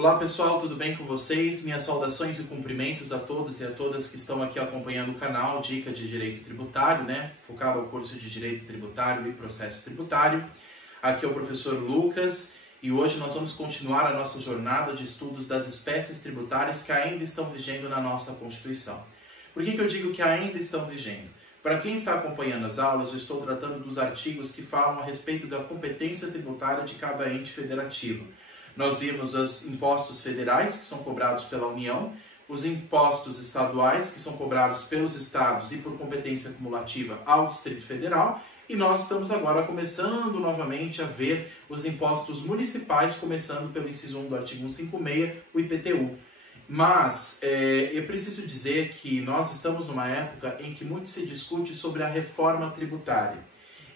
Olá pessoal, tudo bem com vocês? Minhas saudações e cumprimentos a todos e a todas que estão aqui acompanhando o canal Dica de Direito Tributário, focado ao curso de Direito Tributário e Processo Tributário. Aqui é o professor Lucas e hoje nós vamos continuar a nossa jornada de estudos das espécies tributárias que ainda estão vigendo na nossa Constituição. Por que eu digo que ainda estão vigendo? Para quem está acompanhando as aulas, eu estou tratando dos artigos que falam a respeito da competência tributária de cada ente federativo. Nós vimos os impostos federais, que são cobrados pela União, os impostos estaduais, que são cobrados pelos estados e por competência acumulativa ao Distrito Federal, e nós estamos agora começando novamente a ver os impostos municipais, começando pelo inciso 1 do artigo 156, o IPTU. Mas eu preciso dizer que nós estamos numa época em que muito se discute sobre a reforma tributária,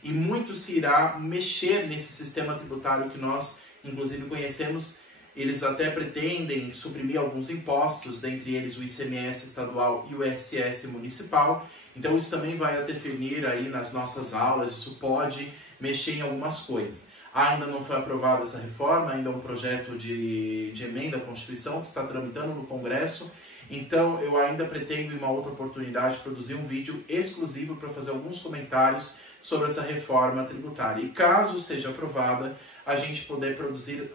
e muito se irá mexer nesse sistema tributário que nós inclusive conhecemos. Eles até pretendem suprimir alguns impostos, dentre eles o ICMS estadual e o ISS municipal. Então isso também vai interferir aí nas nossas aulas, isso pode mexer em algumas coisas. Ainda não foi aprovada essa reforma, ainda é um projeto de emenda à Constituição que está tramitando no Congresso. Então eu ainda pretendo, em uma outra oportunidade, produzir um vídeo exclusivo para fazer alguns comentários sobre essa reforma tributária. E caso seja aprovada, a gente poder produzir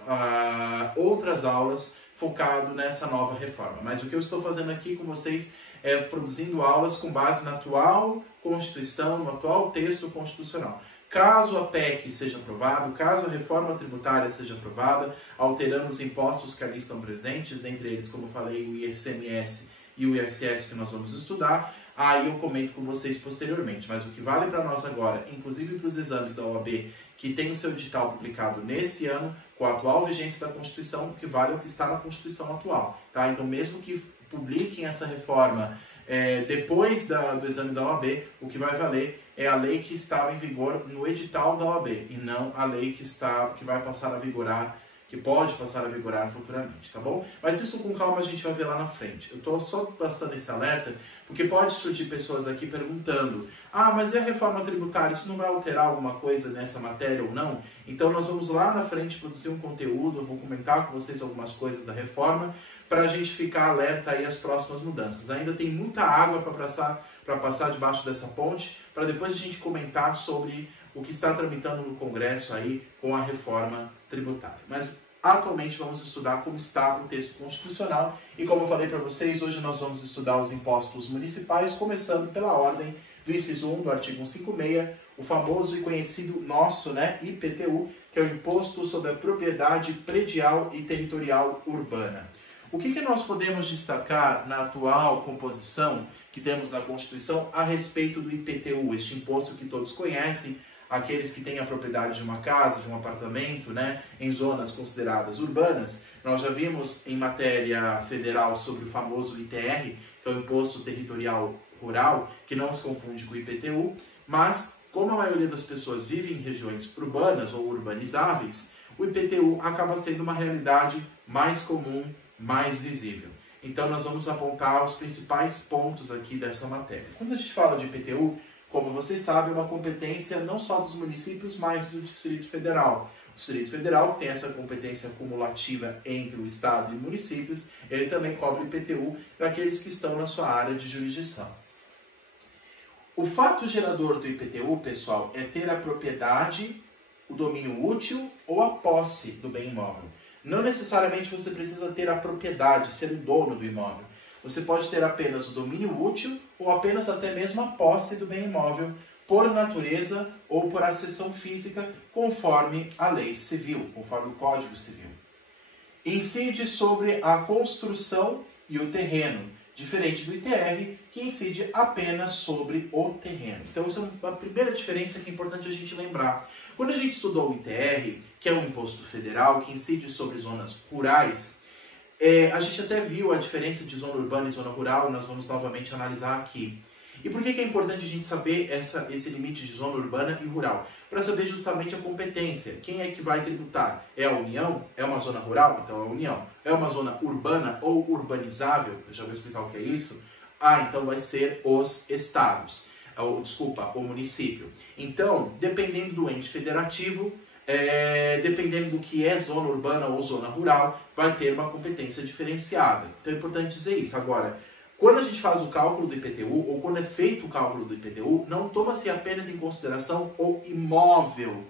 outras aulas focado nessa nova reforma. Mas o que eu estou fazendo aqui com vocês é produzindo aulas com base na atual Constituição, no atual texto constitucional. Caso a PEC seja aprovada, caso a reforma tributária seja aprovada, alterando os impostos que ali estão presentes, dentre eles, como eu falei, o ICMS e o ISS que nós vamos estudar, aí eu comento com vocês posteriormente. Mas o que vale para nós agora, inclusive para os exames da OAB, que tem o seu edital publicado nesse ano, com a atual vigência da Constituição, o que vale é o que está na Constituição atual. Tá? Então, mesmo que publiquem essa reforma depois do exame da OAB, o que vai valer é a lei que estava em vigor no edital da OAB, e não a lei que vai passar a vigorar, que pode passar a vigorar futuramente, tá bom? Mas isso com calma a gente vai ver lá na frente. Eu estou só passando esse alerta, porque pode surgir pessoas aqui perguntando: ah, mas e a reforma tributária, isso não vai alterar alguma coisa nessa matéria ou não? Então nós vamos lá na frente produzir um conteúdo, eu vou comentar com vocês algumas coisas da reforma, para a gente ficar alerta aí às próximas mudanças. Ainda tem muita água para passar debaixo dessa ponte, para depois a gente comentar sobre o que está tramitando no Congresso aí com a reforma tributária. Mas atualmente vamos estudar como está o texto constitucional, e como eu falei para vocês, hoje nós vamos estudar os impostos municipais, começando pela ordem do inciso 1 do artigo 156, o famoso e conhecido nosso, IPTU, que é o Imposto sobre a Propriedade Predial e Territorial Urbana. O que nós podemos destacar na atual composição que temos na Constituição a respeito do IPTU, este imposto que todos conhecem, aqueles que têm a propriedade de uma casa, de um apartamento, em zonas consideradas urbanas? Nós já vimos em matéria federal sobre o famoso ITR, que é o Imposto Territorial Rural, que não se confunde com o IPTU, mas como a maioria das pessoas vive em regiões urbanas ou urbanizáveis, o IPTU acaba sendo uma realidade mais comum, mais visível. Então nós vamos apontar os principais pontos aqui dessa matéria. Quando a gente fala de IPTU, como vocês sabem, é uma competência não só dos municípios, mas do Distrito Federal. O Distrito Federal, que tem essa competência acumulativa entre o Estado e municípios, ele também cobra o IPTU para aqueles que estão na sua área de jurisdição. O fato gerador do IPTU, pessoal, é ter a propriedade, o domínio útil ou a posse do bem imóvel. Não necessariamente você precisa ter a propriedade, ser o dono do imóvel. Você pode ter apenas o domínio útil ou apenas até mesmo a posse do bem imóvel por natureza ou por acessão física, conforme a lei civil, conforme o Código Civil. Incide sobre a construção e o terreno, diferente do ITR, que incide apenas sobre o terreno. Então, essa é a primeira diferença que é importante a gente lembrar. Quando a gente estudou o ITR, que é um imposto federal que incide sobre zonas rurais, a gente até viu a diferença de zona urbana e zona rural, e nós vamos novamente analisar aqui. E por que é importante a gente saber esse limite de zona urbana e rural? Para saber justamente a competência. Quem é que vai tributar? É a União? É uma zona rural? Então é a União. É uma zona urbana ou urbanizável? Eu já vou explicar o que é isso. Então vai ser os estados. O município. Então, dependendo do ente federativo, dependendo do que é zona urbana ou zona rural, vai ter uma competência diferenciada. Então é importante dizer isso. Agora, quando a gente faz o cálculo do IPTU, ou quando é feito o cálculo do IPTU, não toma-se apenas em consideração o imóvel,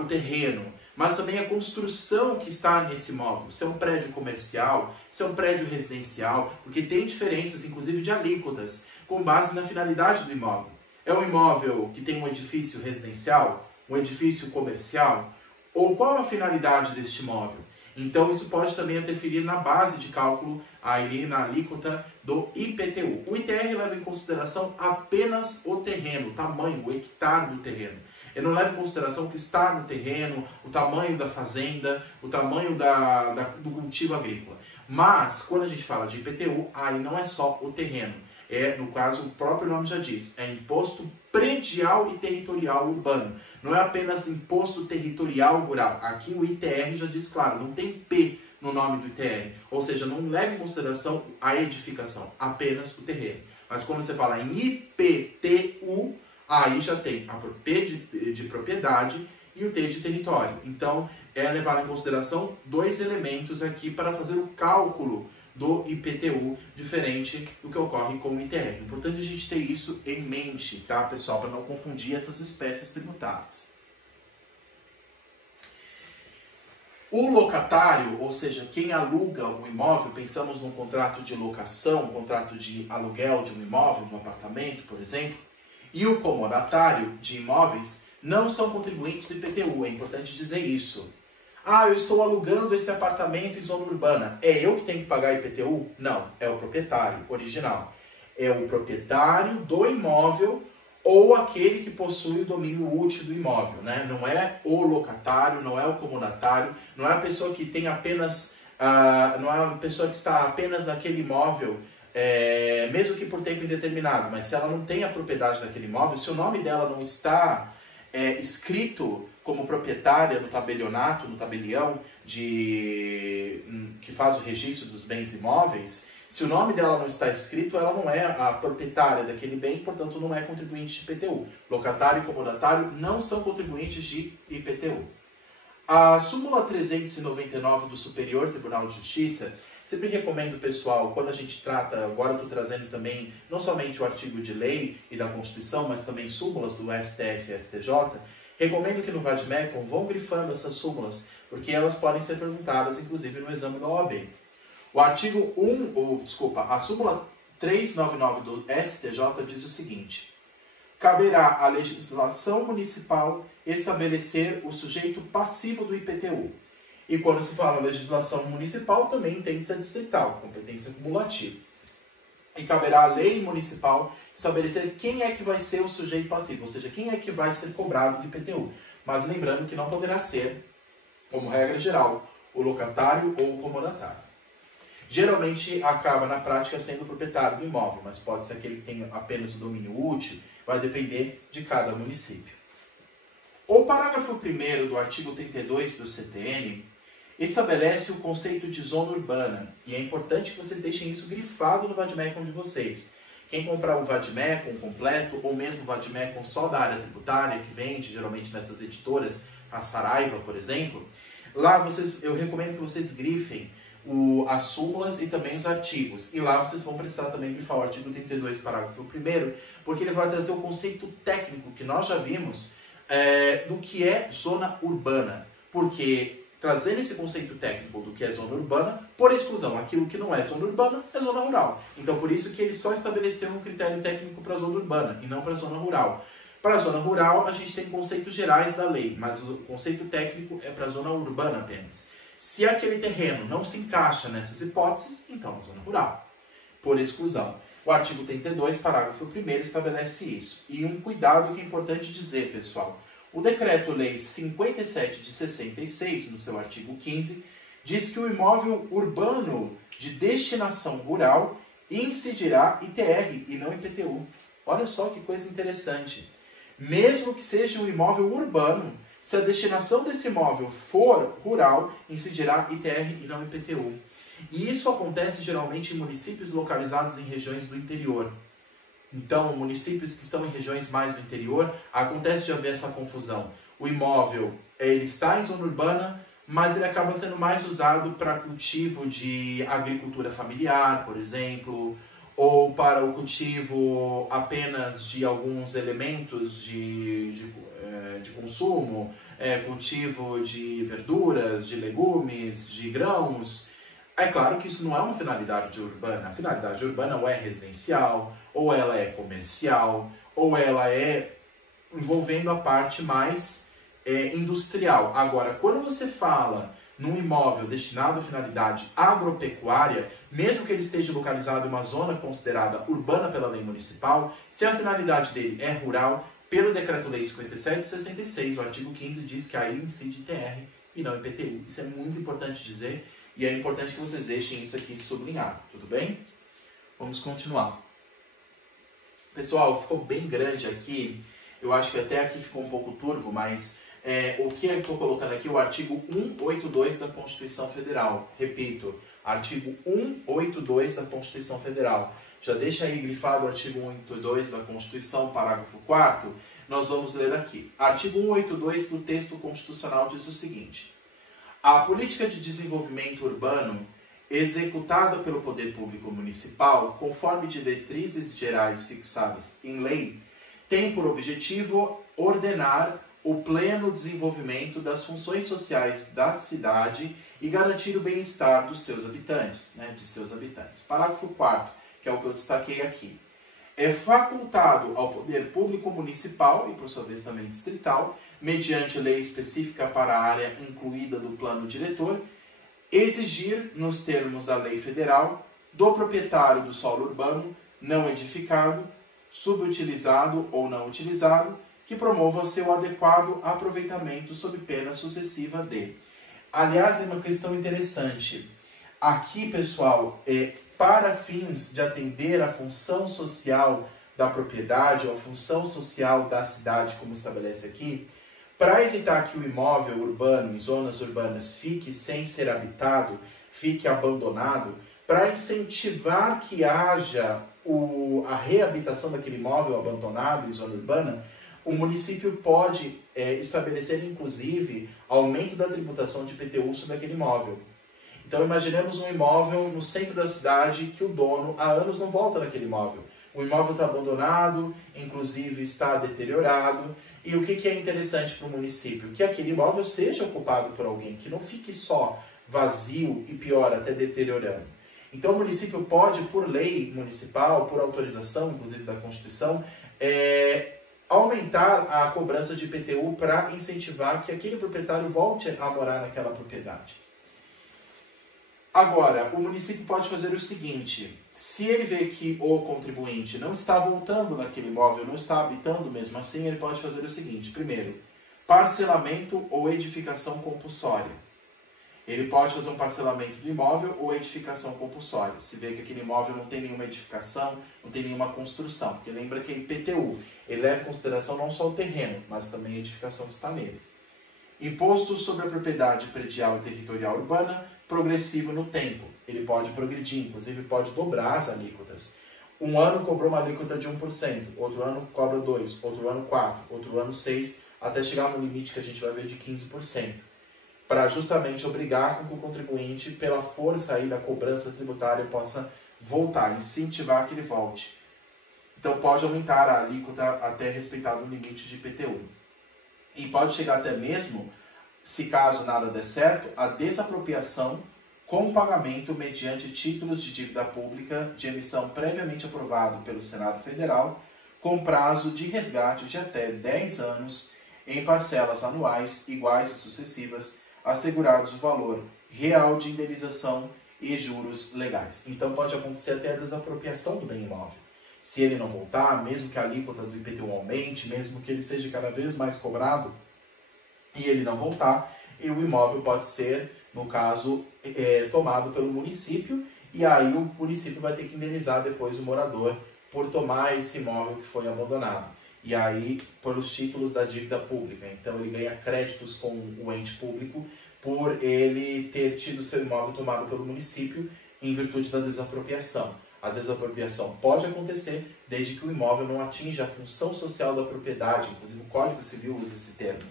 o terreno, mas também a construção que está nesse imóvel. Se é um prédio comercial, se é um prédio residencial, porque tem diferenças, inclusive de alíquotas, com base na finalidade do imóvel. É um imóvel que tem um edifício residencial, um edifício comercial? Ou qual a finalidade deste imóvel? Então, isso pode também interferir na base de cálculo, aí na alíquota do IPTU. O ITR leva em consideração apenas o terreno, o tamanho, o hectare do terreno. Ele não leva em consideração o que está no terreno, o tamanho da fazenda, o tamanho do cultivo agrícola. Mas, quando a gente fala de IPTU, aí não é só o terreno. No caso, o próprio nome já diz, é imposto predial e territorial urbano. Não é apenas imposto territorial rural. Aqui o ITR já diz claro, não tem P no nome do ITR. Ou seja, não leva em consideração a edificação, apenas o terreno. Mas quando você fala em IPTU, aí já tem a P de propriedade e o T de território. Então, é levado em consideração dois elementos aqui para fazer o cálculo do IPTU, diferente do que ocorre com o ITR. Importante a gente ter isso em mente, tá, pessoal? Para não confundir essas espécies tributárias. O locatário, ou seja, quem aluga o imóvel, pensamos num contrato de locação, um contrato de aluguel de um imóvel, de um apartamento, por exemplo, e o comodatário de imóveis não são contribuintes do IPTU, é importante dizer isso. Eu estou alugando esse apartamento em zona urbana. É eu que tenho que pagar IPTU? Não, é o proprietário original. É o proprietário do imóvel ou aquele que possui o domínio útil do imóvel, né? Não é o locatário, não é o comodatário, não é a pessoa que tem apenas, não é a pessoa que está apenas naquele imóvel, mesmo que por tempo indeterminado, mas se ela não tem a propriedade daquele imóvel, se o nome dela não está escrito como proprietária no tabelionato, no tabelião que faz o registro dos bens imóveis, se o nome dela não está escrito, ela não é a proprietária daquele bem, portanto não é contribuinte de IPTU. Locatário e comodatário não são contribuintes de IPTU. A súmula 399 do Superior Tribunal de Justiça, sempre recomendo, pessoal, quando a gente trata, agora eu estou trazendo também não somente o artigo de lei e da Constituição, mas também súmulas do STF e STJ, recomendo que no VADMECUM vão grifando essas súmulas, porque elas podem ser perguntadas, inclusive, no exame da OAB. O artigo a súmula 399 do STJ diz o seguinte: caberá à legislação municipal estabelecer o sujeito passivo do IPTU. E quando se fala legislação municipal, também entende-se a distrital, competência cumulativa. E caberá à lei municipal estabelecer quem é que vai ser o sujeito passivo, ou seja, quem é que vai ser cobrado do IPTU. Mas lembrando que não poderá ser, como regra geral, o locatário ou o comodatário. Geralmente acaba na prática sendo o proprietário do imóvel, mas pode ser aquele que tem apenas o domínio útil, vai depender de cada município. O parágrafo 1º do artigo 32 do CTN estabelece o conceito de zona urbana, e é importante que vocês deixem isso grifado no VADMECUM de vocês. Quem comprar o VADMECUM completo, ou mesmo o VADMECUM só da área tributária, que vende geralmente nessas editoras, a Saraiva, por exemplo, lá eu recomendo que vocês grifem as súmulas e também os artigos. E lá vocês vão precisar também grifar o artigo 32, parágrafo 1º, porque ele vai trazer o conceito técnico que nós já vimos do que é zona urbana. Porque trazendo esse conceito técnico do que é zona urbana, por exclusão, aquilo que não é zona urbana é zona rural. Então, por isso que ele só estabeleceu um critério técnico para a zona urbana e não para a zona rural. Para a zona rural, a gente tem conceitos gerais da lei, mas o conceito técnico é para a zona urbana apenas. Se aquele terreno não se encaixa nessas hipóteses, então é zona rural, por exclusão. O artigo 32, parágrafo 1º, estabelece isso. E um cuidado que é importante dizer, pessoal. O Decreto-Lei 57 de 66, no seu artigo 15, diz que o imóvel urbano de destinação rural incidirá ITR e não IPTU. Olha só que coisa interessante. Mesmo que seja um imóvel urbano, se a destinação desse imóvel for rural, incidirá ITR e não IPTU. E isso acontece geralmente em municípios localizados em regiões do interior. Então, municípios que estão em regiões mais do interior, acontece de haver essa confusão. o imóvel ele está em zona urbana, mas ele acaba sendo mais usado para cultivo de agricultura familiar, por exemplo, ou para o cultivo apenas de alguns elementos de consumo, cultivo de verduras, de legumes, de grãos. É claro que isso não é uma finalidade urbana. A finalidade urbana ou é residencial, ou ela é comercial, ou ela é envolvendo a parte mais industrial. Agora, quando você fala num imóvel destinado à finalidade agropecuária, mesmo que ele esteja localizado em uma zona considerada urbana pela lei municipal, se a finalidade dele é rural, pelo Decreto-Lei 57 de 66, o artigo 15 diz que aí incide ITR e não IPTU. Isso é muito importante dizer e é importante que vocês deixem isso aqui sublinhado, tudo bem? Vamos continuar. Pessoal, ficou bem grande aqui, eu acho que até aqui ficou um pouco turvo, mas o que eu estou colocando aqui é o artigo 182 da Constituição Federal. Repito, artigo 182 da Constituição Federal. Já deixa aí grifado o artigo 182 da Constituição, parágrafo 4º. Nós vamos ler aqui. Artigo 182 do texto constitucional diz o seguinte: a política de desenvolvimento urbano executada pelo poder público municipal, conforme diretrizes gerais fixadas em lei, tem por objetivo ordenar o pleno desenvolvimento das funções sociais da cidade e garantir o bem-estar dos seus habitantes, de seus habitantes. Parágrafo 4º, que é o que eu destaquei aqui. É facultado ao poder público municipal, e por sua vez também distrital, mediante lei específica para a área incluída do plano diretor, exigir, nos termos da lei federal, do proprietário do solo urbano não edificado, subutilizado ou não utilizado, que promova seu adequado aproveitamento sob pena sucessiva de. Aliás, é uma questão interessante. Aqui, pessoal, para fins de atender à função social da propriedade ou a função social da cidade, como estabelece aqui, para evitar que o imóvel urbano, em zonas urbanas, fique sem ser habitado, fique abandonado, para incentivar que haja a reabilitação daquele imóvel abandonado em zona urbana, o município pode estabelecer, inclusive, aumento da tributação de IPTU sobre aquele imóvel. Então, imaginemos um imóvel no centro da cidade que o dono há anos não volta naquele imóvel. O imóvel está abandonado, inclusive está deteriorado. E o que é interessante para o município? Que aquele imóvel seja ocupado por alguém, que não fique só vazio e pior, até deteriorando. Então, o município pode, por lei municipal, por autorização, inclusive da Constituição, aumentar a cobrança de IPTU para incentivar que aquele proprietário volte a morar naquela propriedade. Agora, o município pode fazer o seguinte: se ele vê que o contribuinte não está voltando naquele imóvel, não está habitando mesmo assim, ele pode fazer o seguinte: primeiro, parcelamento ou edificação compulsória. Ele pode fazer um parcelamento do imóvel ou edificação compulsória. Se vê que aquele imóvel não tem nenhuma edificação, não tem nenhuma construção. Porque lembra que é IPTU. Ele leva em consideração não só o terreno, mas também a edificação que está nele. Imposto sobre a propriedade predial e territorial urbana, progressivo no tempo. Ele pode progredir, inclusive pode dobrar as alíquotas. Um ano cobrou uma alíquota de 1%, outro ano cobra 2%, outro ano 4%, outro ano 6%, até chegar no limite que a gente vai ver de 15%. Para justamente obrigar com que o contribuinte, pela força aí da cobrança tributária, possa voltar, incentivar que ele volte. Então pode aumentar a alíquota até respeitar o limite de IPTU. E pode chegar até mesmo, se caso nada der certo, a desapropriação com pagamento mediante títulos de dívida pública de emissão previamente aprovado pelo Senado Federal, com prazo de resgate de até 10 anos, em parcelas anuais iguais e sucessivas, assegurados o valor real de indenização e juros legais. Então pode acontecer até a desapropriação do bem imóvel. Se ele não voltar, mesmo que a alíquota do IPTU aumente, mesmo que ele seja cada vez mais cobrado, e ele não voltar, e o imóvel pode ser, no caso, tomado pelo município, e aí o município vai ter que indenizar depois o morador por tomar esse imóvel que foi abandonado. E aí, pelos títulos da dívida pública. Então, ele ganha créditos com o ente público por ele ter tido seu imóvel tomado pelo município em virtude da desapropriação. A desapropriação pode acontecer desde que o imóvel não atinja a função social da propriedade, inclusive o Código Civil usa esse termo.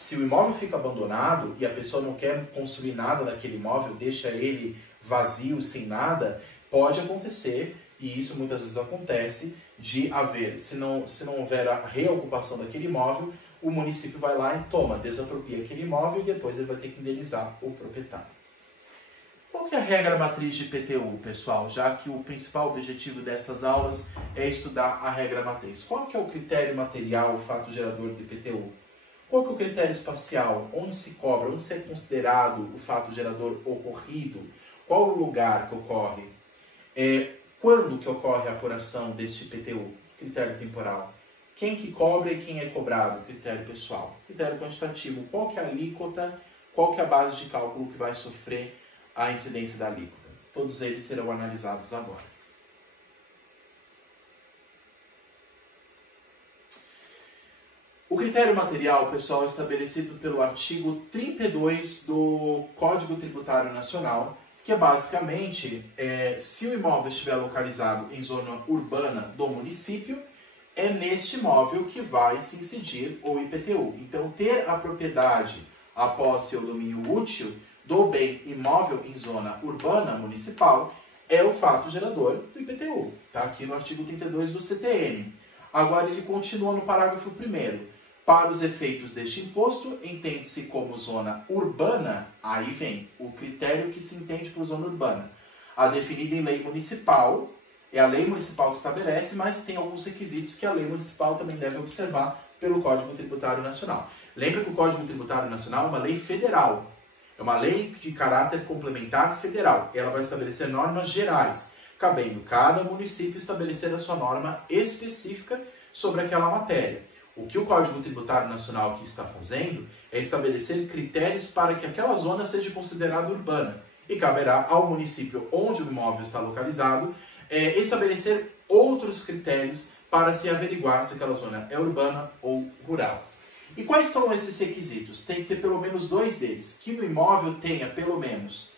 Se o imóvel fica abandonado e a pessoa não quer construir nada naquele imóvel, deixa ele vazio, sem nada, pode acontecer, e isso muitas vezes acontece, de haver, se não houver a reocupação daquele imóvel, o município vai lá e desapropria aquele imóvel e depois ele vai ter que indenizar o proprietário. Qual que é a regra matriz de IPTU, pessoal? Já que o principal objetivo dessas aulas é estudar a regra matriz. Qual que é o critério material, o fato gerador do IPTU? Qual que é o critério espacial? Onde se cobra? Onde é considerado o fato gerador ocorrido? Qual o lugar que ocorre? Quando que ocorre a apuração deste IPTU? Critério temporal. Quem que cobra e quem é cobrado? Critério pessoal. Critério quantitativo. Qual que é a alíquota? Qual que é a base de cálculo que vai sofrer a incidência da alíquota? Todos eles serão analisados agora. O critério material, pessoal, é estabelecido pelo artigo 32 do Código Tributário Nacional, que é basicamente, se o imóvel estiver localizado em zona urbana do município, é neste imóvel que vai se incidir o IPTU. Então, ter a propriedade, a posse ou domínio útil do bem imóvel em zona urbana municipal é o fato gerador do IPTU. Está aqui no artigo 32 do CTN. Agora, ele continua no parágrafo 1º. Para os efeitos deste imposto, entende-se como zona urbana, aí vem o critério que se entende por zona urbana. A definida em lei municipal, é a lei municipal que estabelece, mas tem alguns requisitos que a lei municipal também deve observar pelo Código Tributário Nacional. Lembra que o Código Tributário Nacional é uma lei federal, é uma lei de caráter complementar federal. Ela vai estabelecer normas gerais, cabendo cada município estabelecer a sua norma específica sobre aquela matéria. O que o Código Tributário Nacional aqui está fazendo é estabelecer critérios para que aquela zona seja considerada urbana. E caberá ao município onde o imóvel está localizado estabelecer outros critérios para se averiguar se aquela zona é urbana ou rural. E quais são esses requisitos? Tem que ter pelo menos 2 deles. Que no imóvel tenha pelo menos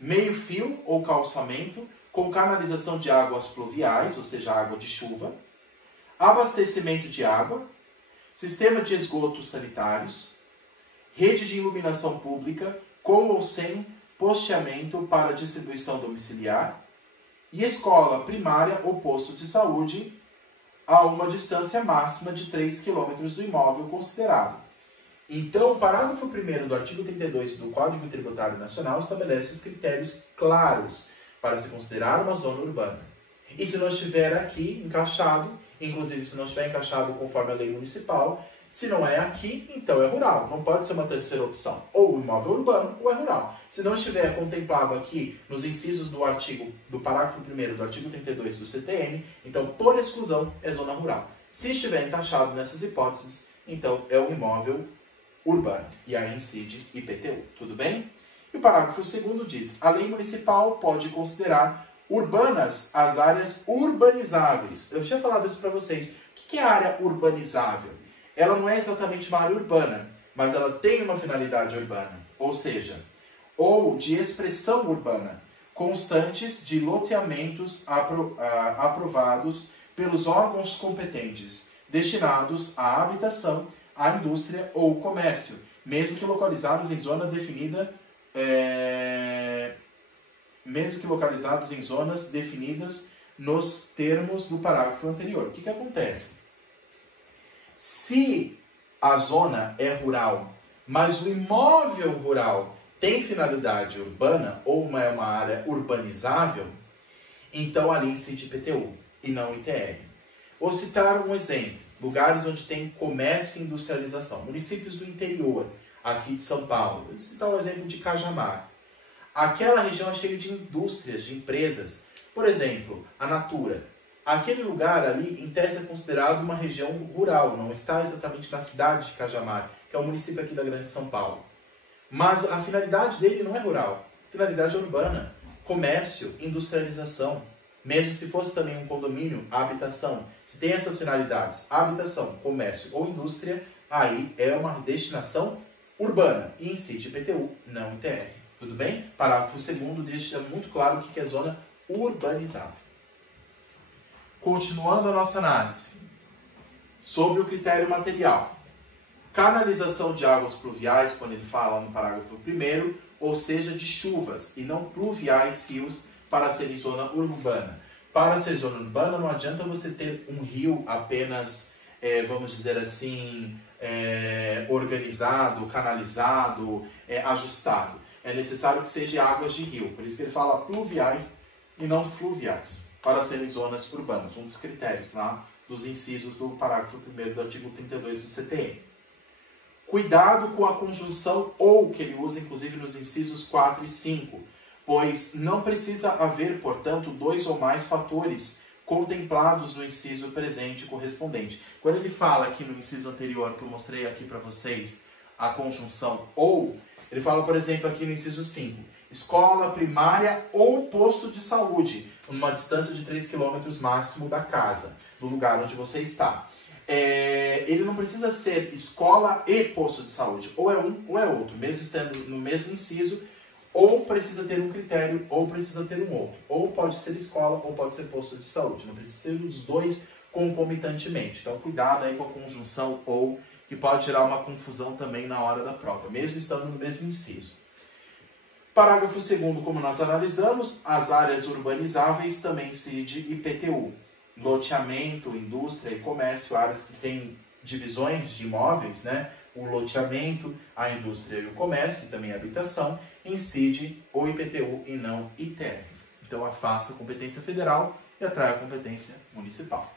meio-fio ou calçamento com canalização de águas pluviais, ou seja, água de chuva, abastecimento de água, sistema de esgotos sanitários, rede de iluminação pública com ou sem posteamento para distribuição domiciliar e escola primária ou posto de saúde a uma distância máxima de 3 km do imóvel considerado. Então, o parágrafo 1º do artigo 32 do Código Tributário Nacional estabelece os critérios claros para se considerar uma zona urbana. E se não estiver aqui encaixado, inclusive se não estiver encaixado conforme a lei municipal, se não é aqui, então é rural. Não pode ser uma terceira opção. Ou o imóvel urbano ou é rural. Se não estiver contemplado aqui nos incisos do parágrafo 1º do artigo 32 do CTN, então por exclusão é zona rural. Se estiver encaixado nessas hipóteses, então é um imóvel urbano. E aí incide IPTU. Tudo bem? E o parágrafo 2º diz: a lei municipal pode considerar urbanas as áreas urbanizáveis. Eu tinha falado isso para vocês. O que é a área urbanizável? Ela não é exatamente uma área urbana, mas ela tem uma finalidade urbana, ou seja, ou de expressão urbana, constantes de loteamentos aprovados pelos órgãos competentes, destinados à habitação, à indústria ou comércio, mesmo que localizados em zona definida, zonas definidas nos termos do parágrafo anterior. O que acontece? Se a zona é rural, mas o imóvel rural tem finalidade urbana ou é uma área urbanizável, então ali incide IPTU e não ITR. Vou citar um exemplo. Lugares onde tem comércio e industrialização. Municípios do interior, aqui de São Paulo. Vou citar o exemplo de Cajamar. Aquela região é cheia de indústrias, de empresas. Por exemplo, a Natura. Aquele lugar ali, em tese, é considerado uma região rural, não está exatamente na cidade de Cajamar, que é um município aqui da Grande São Paulo. Mas a finalidade dele não é rural, a finalidade é urbana, comércio, industrialização. Mesmo se fosse também um condomínio, a habitação, se tem essas finalidades, habitação, comércio ou indústria, aí é uma destinação urbana e incide IPTU, não ITR. Tudo bem? Parágrafo 2º deixa muito claro o que é zona urbanizável. Continuando a nossa análise sobre o critério material. Canalização de águas pluviais, quando ele fala no parágrafo 1º, ou seja, de chuvas, e não pluviais rios para ser em zona urbana. Para ser zona urbana, não adianta você ter um rio apenas, vamos dizer assim, organizado, canalizado, ajustado. É necessário que seja águas de rio. Por isso que ele fala pluviais e não fluviais, para serem zonas urbanas. Um dos critérios lá dos incisos do parágrafo 1º do artigo 32 do CTN. Cuidado com a conjunção ou, que ele usa inclusive nos incisos 4 e 5, pois não precisa haver, portanto, 2 ou mais fatores contemplados no inciso presente correspondente. Quando ele fala aqui no inciso anterior, que eu mostrei aqui para vocês, a conjunção ou, ele fala, por exemplo, aqui no inciso 5, escola primária ou posto de saúde, numa distância de 3 km máximo da casa, do lugar onde você está. Ele não precisa ser escola e posto de saúde, ou é um ou é outro, mesmo estando no mesmo inciso, ou precisa ter um critério, ou precisa ter um outro. Ou pode ser escola, ou pode ser posto de saúde. Não precisa ser os dois concomitantemente. Então, cuidado aí com a conjunção ou, que pode gerar uma confusão também na hora da prova, mesmo estando no mesmo inciso. Parágrafo 2º, como nós analisamos, as áreas urbanizáveis também incide IPTU. Loteamento, indústria e comércio, áreas que têm divisões de imóveis, né? O loteamento, a indústria e o comércio, e também a habitação, incide o IPTU e não ITR. Então, afasta a competência federal e atrai a competência municipal.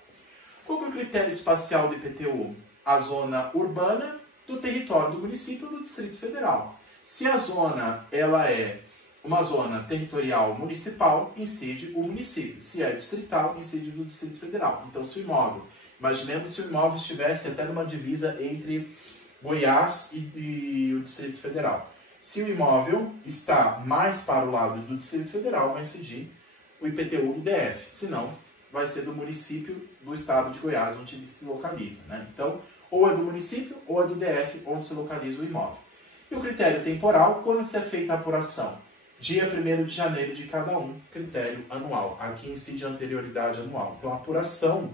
Qual é o critério espacial do IPTU? A zona urbana do território do município ou do Distrito Federal. Se a zona ela é uma zona territorial municipal, incide o município. Se é distrital, incide o Distrito Federal. Então, se o imóvel, imaginemos se o imóvel estivesse até numa divisa entre Goiás e o Distrito Federal. Se o imóvel está mais para o lado do Distrito Federal, vai incidir o IPTU do DF. Se não, vai ser do município do estado de Goiás, onde ele se localiza, né? Então, ou é do município ou é do DF, onde se localiza o imóvel. E o critério temporal, quando se é feita a apuração? Dia 1º de janeiro de cada um, critério anual. Aqui incide a anterioridade anual. Então, a apuração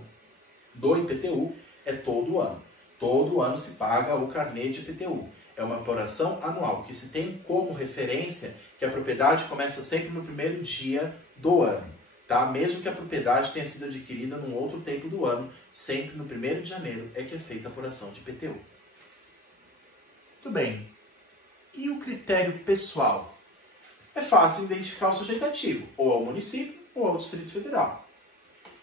do IPTU é todo ano. Todo ano se paga o carnê de IPTU. É uma apuração anual, que se tem como referência que a propriedade começa sempre no primeiro dia do ano. Tá? Mesmo que a propriedade tenha sido adquirida num outro tempo do ano, sempre no 1º de janeiro é que é feita a apuração de IPTU. Muito bem. E o critério pessoal? É fácil identificar o sujeito ativo, ou ao município ou ao Distrito Federal.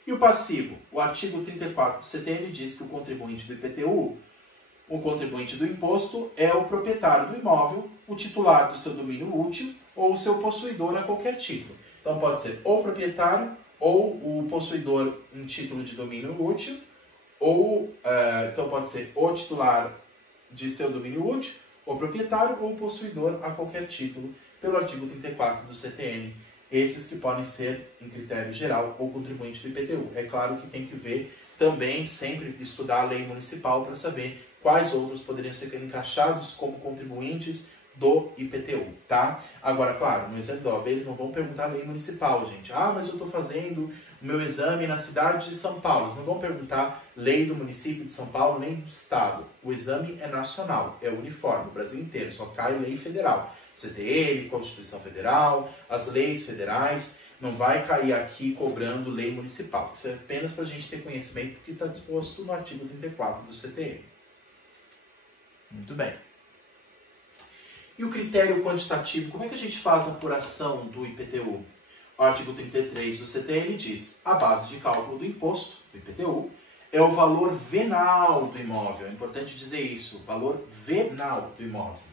E o passivo? O artigo 34 do CTN diz que o contribuinte do IPTU, o contribuinte do imposto, é o proprietário do imóvel, o titular do seu domínio útil ou o seu possuidor a qualquer título. Então pode ser ou o proprietário ou o possuidor em título de domínio útil, ou então pode ser o titular de seu domínio útil, o proprietário ou o possuidor a qualquer título, pelo artigo 34 do CTN. Esses que podem ser, em critério geral, ou contribuinte do IPTU. É claro que tem que ver também, sempre estudar a lei municipal para saber quais outros poderiam ser encaixados como contribuintes do IPTU, tá? Agora, claro, no exame da OAB eles não vão perguntar a lei municipal, gente. Ah, mas eu estou fazendo o meu exame na cidade de São Paulo. Eles não vão perguntar lei do município de São Paulo, nem do estado. O exame é nacional, é uniforme, o Brasil inteiro, só cai lei federal. CTN, Constituição Federal, as leis federais, não vai cair aqui cobrando lei municipal. Isso é apenas para a gente ter conhecimento que está disposto no artigo 34 do CTN. Muito bem. E o critério quantitativo, como é que a gente faz a apuração do IPTU? O artigo 33 do CTN diz: a base de cálculo do imposto, do IPTU, é o valor venal do imóvel. É importante dizer isso, o valor venal do imóvel.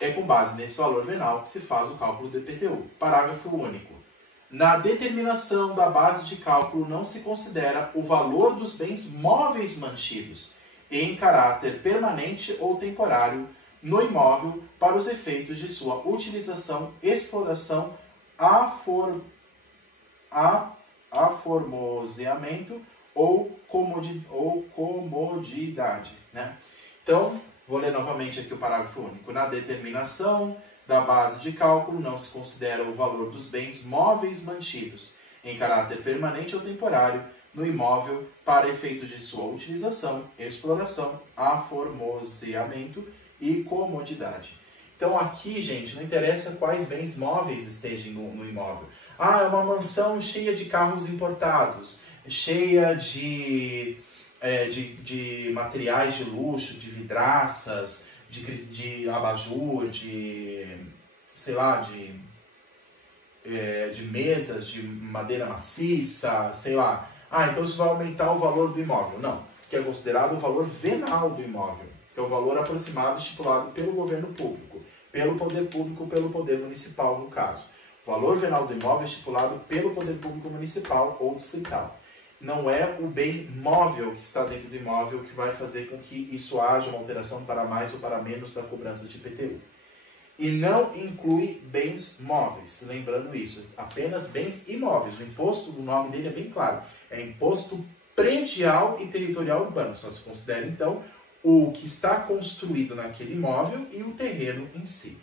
É com base nesse valor venal que se faz o cálculo do IPTU. Parágrafo único. Na determinação da base de cálculo não se considera o valor dos bens móveis mantidos em caráter permanente ou temporário no imóvel para os efeitos de sua utilização, exploração, aformoseamento ou comodidade, né? Então, vou ler novamente aqui o parágrafo único. Na determinação da base de cálculo não se considera o valor dos bens móveis mantidos em caráter permanente ou temporário no imóvel para efeitos de sua utilização, exploração, aformoseamento e comodidade. Então aqui, gente, não interessa quais bens móveis estejam no imóvel. Ah, é uma mansão cheia de carros importados, cheia de materiais de luxo, de vidraças, de abajur, sei lá, de mesas de madeira maciça, sei lá. Ah, então isso vai aumentar o valor do imóvel. Não, que é considerado o valor venal do imóvel, que é o valor aproximado estipulado pelo governo público, pelo poder público, pelo poder municipal, no caso. O valor venal do imóvel é estipulado pelo poder público municipal ou distrital. Não é o bem móvel que está dentro do imóvel que vai fazer com que isso haja uma alteração para mais ou para menos da cobrança de IPTU. E não inclui bens móveis, lembrando isso, apenas bens imóveis. O imposto, o nome dele é bem claro, é imposto predial e territorial urbano. Só se considera, então, o que está construído naquele imóvel e o terreno em si.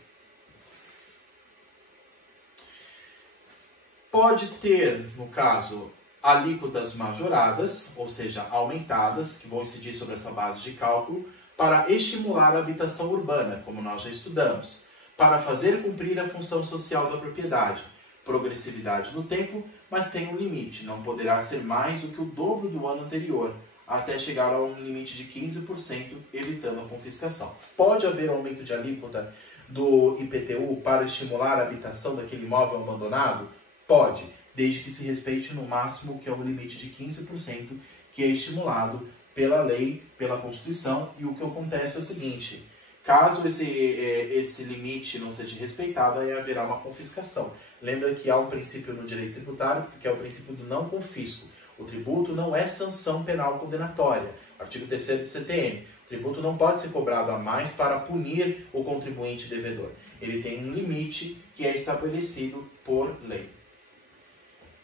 Pode ter, no caso, alíquotas majoradas, ou seja, aumentadas, que vão incidir sobre essa base de cálculo, para estimular a habitação urbana, como nós já estudamos, para fazer cumprir a função social da propriedade. Progressividade no tempo, mas tem um limite, não poderá ser mais do que o dobro do ano anterior, até chegar a um limite de 15%, evitando a confiscação. Pode haver aumento de alíquota do IPTU para estimular a habitação daquele imóvel abandonado? Pode, desde que se respeite no máximo que é o limite de 15%, que é estimulado pela lei, pela Constituição, e o que acontece é o seguinte: caso esse limite não seja respeitado, aí haverá uma confiscação. Lembra que há um princípio no direito tributário, que é o princípio do não confisco. O tributo não é sanção penal condenatória. Artigo 3º do CTN. O tributo não pode ser cobrado a mais para punir o contribuinte devedor. Ele tem um limite que é estabelecido por lei.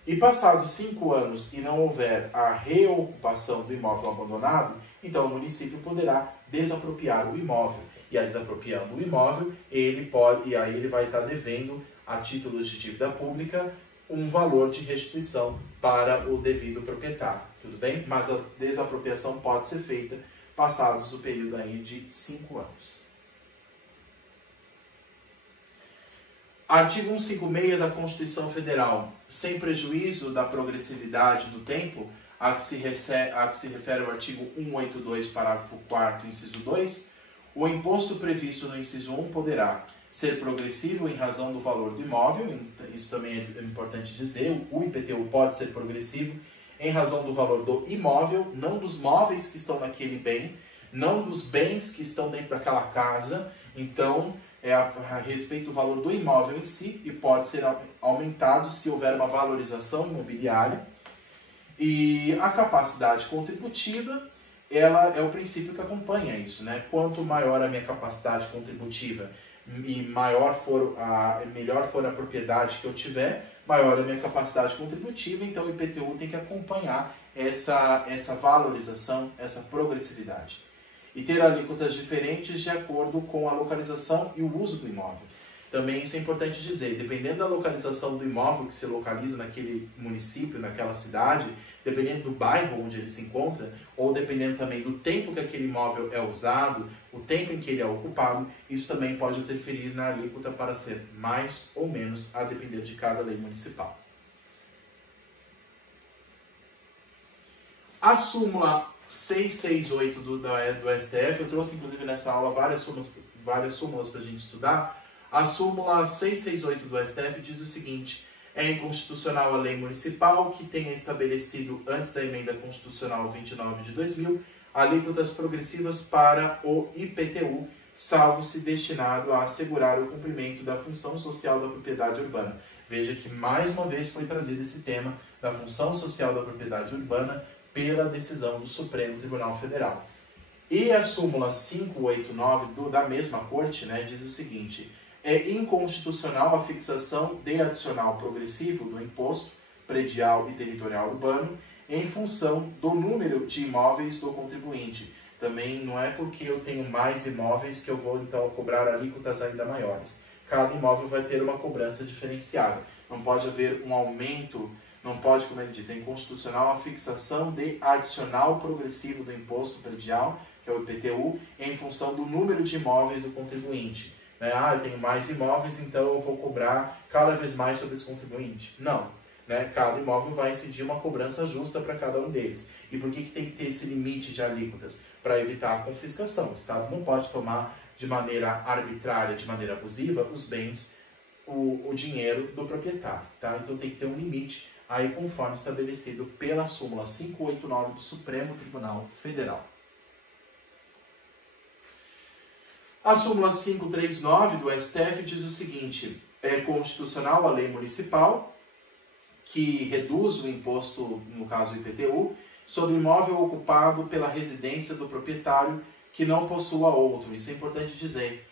E passados 5 anos e não houver a reocupação do imóvel abandonado, então o município poderá desapropriar o imóvel. E a desapropriando o imóvel, ele vai estar devendo a títulos de dívida pública um valor de restituição para o devido proprietário, tudo bem? Mas a desapropriação pode ser feita passados o período aí de 5 anos. Artigo 156 da Constituição Federal, sem prejuízo da progressividade do tempo, a que se refere o artigo 182, parágrafo 4º, inciso 2, o imposto previsto no inciso 1 poderá ser progressivo em razão do valor do imóvel, isso também é importante dizer, o IPTU pode ser progressivo em razão do valor do imóvel, não dos móveis que estão naquele bem, não dos bens que estão dentro daquela casa, então é a respeito do valor do imóvel em si e pode ser aumentado se houver uma valorização imobiliária. E a capacidade contributiva, ela é o princípio que acompanha isso, né? Quanto maior a minha capacidade contributiva e melhor for a propriedade que eu tiver, maior a minha capacidade contributiva, então o IPTU tem que acompanhar essa valorização, essa progressividade. E ter alíquotas diferentes de acordo com a localização e o uso do imóvel. Também isso é importante dizer, dependendo da localização do imóvel que se localiza naquele município, naquela cidade, dependendo do bairro onde ele se encontra, ou dependendo também do tempo que aquele imóvel é usado, o tempo em que ele é ocupado, isso também pode interferir na alíquota para ser mais ou menos a depender de cada lei municipal. A súmula 668 do STF, eu trouxe inclusive nessa aula várias súmulas para a gente estudar. A súmula 668 do STF diz o seguinte: é inconstitucional a lei municipal que tenha estabelecido, antes da emenda constitucional 29 de 2000, alíquotas progressivas para o IPTU, salvo se destinado a assegurar o cumprimento da função social da propriedade urbana. Veja que mais uma vez foi trazido esse tema da função social da propriedade urbana pela decisão do Supremo Tribunal Federal. E a súmula 589 da mesma corte, né, diz o seguinte: é inconstitucional a fixação de adicional progressivo do imposto predial e territorial urbano em função do número de imóveis do contribuinte. Também não é porque eu tenho mais imóveis que eu vou então cobrar alíquotas ainda maiores. Cada imóvel vai ter uma cobrança diferenciada. Não pode haver um aumento Não pode, como ele diz, é inconstitucional a fixação de adicional progressivo do imposto predial, que é o IPTU, em função do número de imóveis do contribuinte. Né? Ah, eu tenho mais imóveis, então eu vou cobrar cada vez mais sobre esse contribuinte. Não. Né? Cada imóvel vai incidir uma cobrança justa para cada um deles. E por que tem que ter esse limite de alíquotas? Para evitar a confiscação. O Estado não pode tomar de maneira arbitrária, de maneira abusiva, os bens, o dinheiro do proprietário. Tá? Então tem que ter um limite aí conforme estabelecido pela súmula 589 do Supremo Tribunal Federal. A súmula 539 do STF diz o seguinte: é constitucional a lei municipal que reduz o imposto, no caso o IPTU, sobre imóvel ocupado pela residência do proprietário que não possua outro. Isso é importante dizer.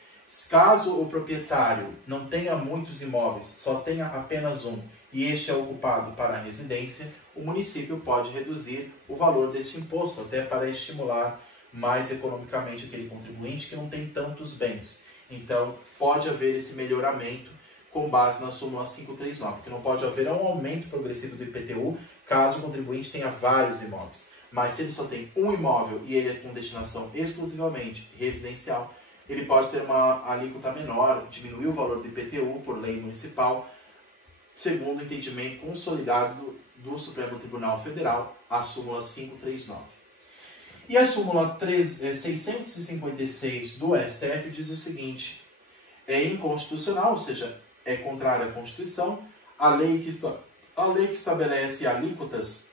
Caso o proprietário não tenha muitos imóveis, só tenha apenas um, e este é ocupado para a residência, o município pode reduzir o valor desse imposto, até para estimular mais economicamente aquele contribuinte que não tem tantos bens. Então, pode haver esse melhoramento com base na súmula 539, que não pode haver um aumento progressivo do IPTU caso o contribuinte tenha vários imóveis. Mas se ele só tem um imóvel e ele é com destinação exclusivamente residencial, ele pode ter uma alíquota menor, diminuir o valor do IPTU por lei municipal, segundo o entendimento consolidado do Supremo Tribunal Federal, a súmula 539. E a súmula 656 do STF diz o seguinte: é inconstitucional, ou seja, é contrária à Constituição, a lei que estabelece alíquotas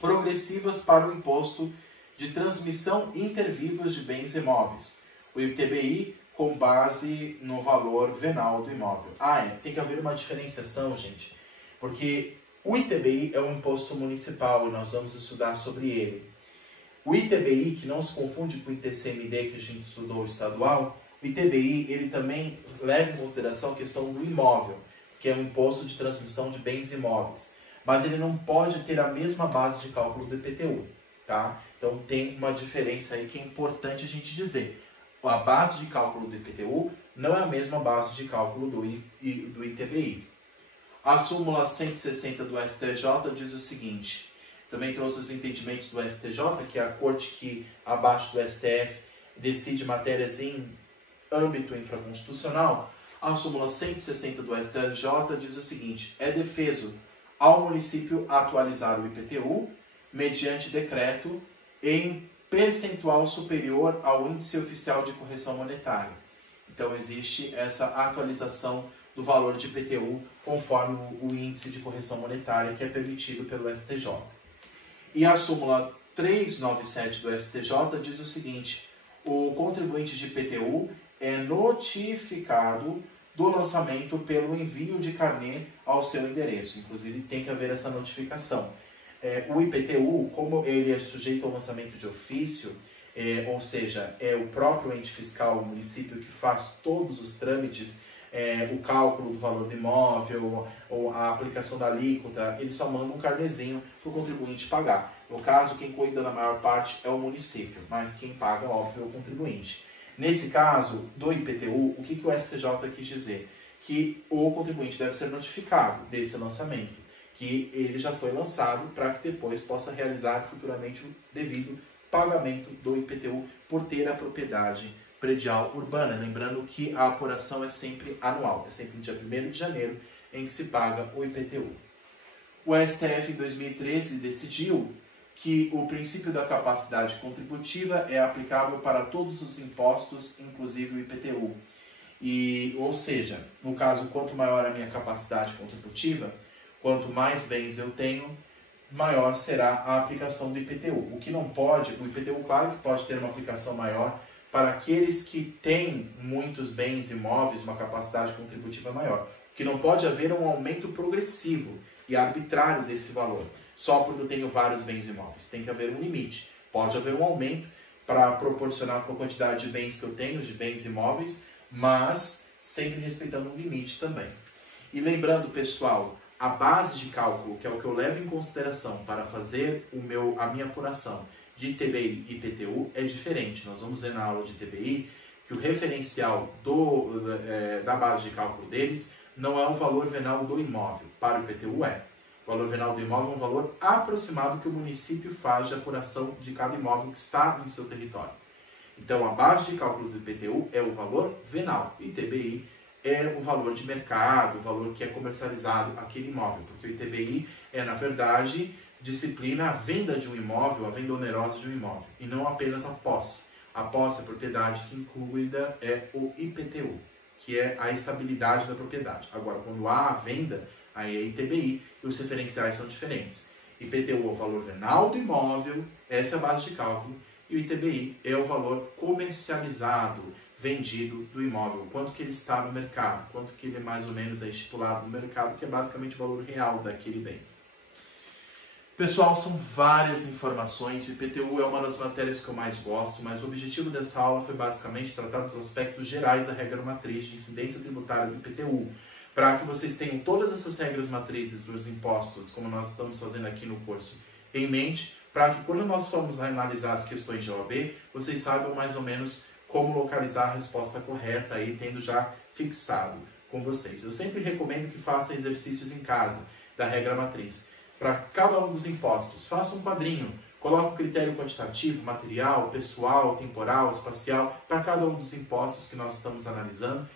progressivas para o imposto de transmissão intervivos de bens imóveis, o ITBI, com base no valor venal do imóvel. Tem que haver uma diferenciação, gente, porque o ITBI é um imposto municipal e nós vamos estudar sobre ele. O ITBI, que não se confunde com o ITCMD que a gente estudou estadual, o ITBI ele também leva em consideração a questão do imóvel, que é um imposto de transmissão de bens imóveis, mas ele não pode ter a mesma base de cálculo do IPTU, tá? Então tem uma diferença aí que é importante a gente dizer. A base de cálculo do IPTU não é a mesma base de cálculo do ITBI. A súmula 160 do STJ diz o seguinte: também trouxe os entendimentos do STJ, que é a corte que, abaixo do STF, decide matérias em âmbito infraconstitucional. A súmula 160 do STJ diz o seguinte: é defeso ao município atualizar o IPTU mediante decreto em percentual superior ao índice oficial de correção monetária. Então existe essa atualização do valor de IPTU conforme o índice de correção monetária que é permitido pelo STJ. E a súmula 397 do STJ diz o seguinte: o contribuinte de IPTU é notificado do lançamento pelo envio de carnê ao seu endereço. Inclusive tem que haver essa notificação. O IPTU, como ele é sujeito ao lançamento de ofício, ou seja, é o próprio ente fiscal, o município, que faz todos os trâmites, o cálculo do valor do imóvel, ou a aplicação da alíquota, ele só manda um carnezinho para o contribuinte pagar. No caso, quem cuida da maior parte é o município, mas quem paga, óbvio, é o contribuinte. Nesse caso do IPTU, o que o STJ quis dizer? Que o contribuinte deve ser notificado desse lançamento, que ele já foi lançado para que depois possa realizar futuramente o devido pagamento do IPTU por ter a propriedade predial urbana. Lembrando que a apuração é sempre anual, é sempre no dia 1º de janeiro em que se paga o IPTU. O STF, em 2013, decidiu que o princípio da capacidade contributiva é aplicável para todos os impostos, inclusive o IPTU. Ou seja, no caso, quanto maior a minha capacidade contributiva, quanto mais bens eu tenho, maior será a aplicação do IPTU. O que não pode, o IPTU, claro que pode ter uma aplicação maior para aqueles que têm muitos bens imóveis, uma capacidade contributiva maior. O que não pode haver um aumento progressivo e arbitrário desse valor, só porque eu tenho vários bens imóveis. Tem que haver um limite. Pode haver um aumento para proporcionar com a quantidade de bens que eu tenho, de bens imóveis, mas sempre respeitando um limite também. E lembrando, pessoal, a base de cálculo, que é o que eu levo em consideração para fazer a minha apuração de ITBI e IPTU, é diferente. Nós vamos ver na aula de ITBI que o referencial da base de cálculo deles não é o valor venal do imóvel. Para o IPTU é. O valor venal do imóvel é um valor aproximado que o município faz de apuração de cada imóvel que está no seu território. Então, a base de cálculo do IPTU é o valor venal. ITBI é o valor de mercado, o valor que é comercializado aquele imóvel. Porque o ITBI é, na verdade, disciplina a venda de um imóvel, a venda onerosa de um imóvel. E não apenas a posse. A posse, a propriedade que incluída é o IPTU, que é a estabilidade da propriedade. Agora, quando há a venda, aí é ITBI e os referenciais são diferentes. IPTU é o valor venal do imóvel, essa é a base de cálculo, e o ITBI é o valor comercializado, vendido do imóvel, quanto que ele está no mercado, quanto que ele é mais ou menos é estipulado no mercado, que é basicamente o valor real daquele bem. Pessoal, são várias informações, IPTU é uma das matérias que eu mais gosto, mas o objetivo dessa aula foi basicamente tratar dos aspectos gerais da regra matriz de incidência tributária do IPTU, para que vocês tenham todas essas regras matrizes dos impostos, como nós estamos fazendo aqui no curso, em mente, para que quando nós formos analisar as questões de OAB, vocês saibam mais ou menos como localizar a resposta correta, aí, tendo já fixado com vocês. Eu sempre recomendo que façam exercícios em casa da regra matriz. Para cada um dos impostos, faça um quadrinho, coloque o critério quantitativo, material, pessoal, temporal, espacial, para cada um dos impostos que nós estamos analisando,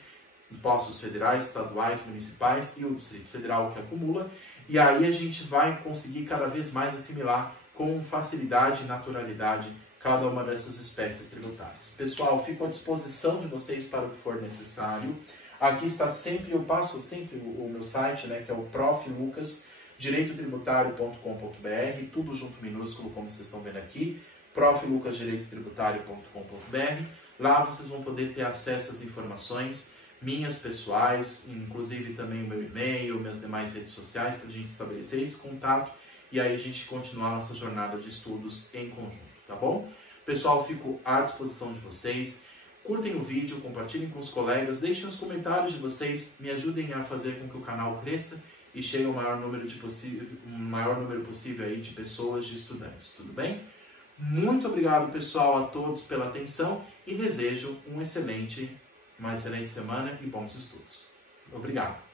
impostos federais, estaduais, municipais e o Distrito Federal que acumula, e aí a gente vai conseguir cada vez mais assimilar com facilidade e naturalidade cada uma dessas espécies tributárias. Pessoal, fico à disposição de vocês para o que for necessário. Aqui está sempre, eu passo sempre o meu site, né, que é o Prof. Lucas, direitotributário.com.br, tudo junto minúsculo, como vocês estão vendo aqui, proflucasdireitotributário.com.br. Lá vocês vão poder ter acesso às informações minhas pessoais, inclusive também o meu e-mail, minhas demais redes sociais, para a gente estabelecer esse contato e aí a gente continuar nossa jornada de estudos em conjunto, tá bom? Pessoal, fico à disposição de vocês. Curtem o vídeo, compartilhem com os colegas, deixem os comentários de vocês, me ajudem a fazer com que o canal cresça e chegue ao maior número possível aí de pessoas, de estudantes, tudo bem? Muito obrigado, pessoal, a todos pela atenção e desejo uma excelente semana e bons estudos. Obrigado.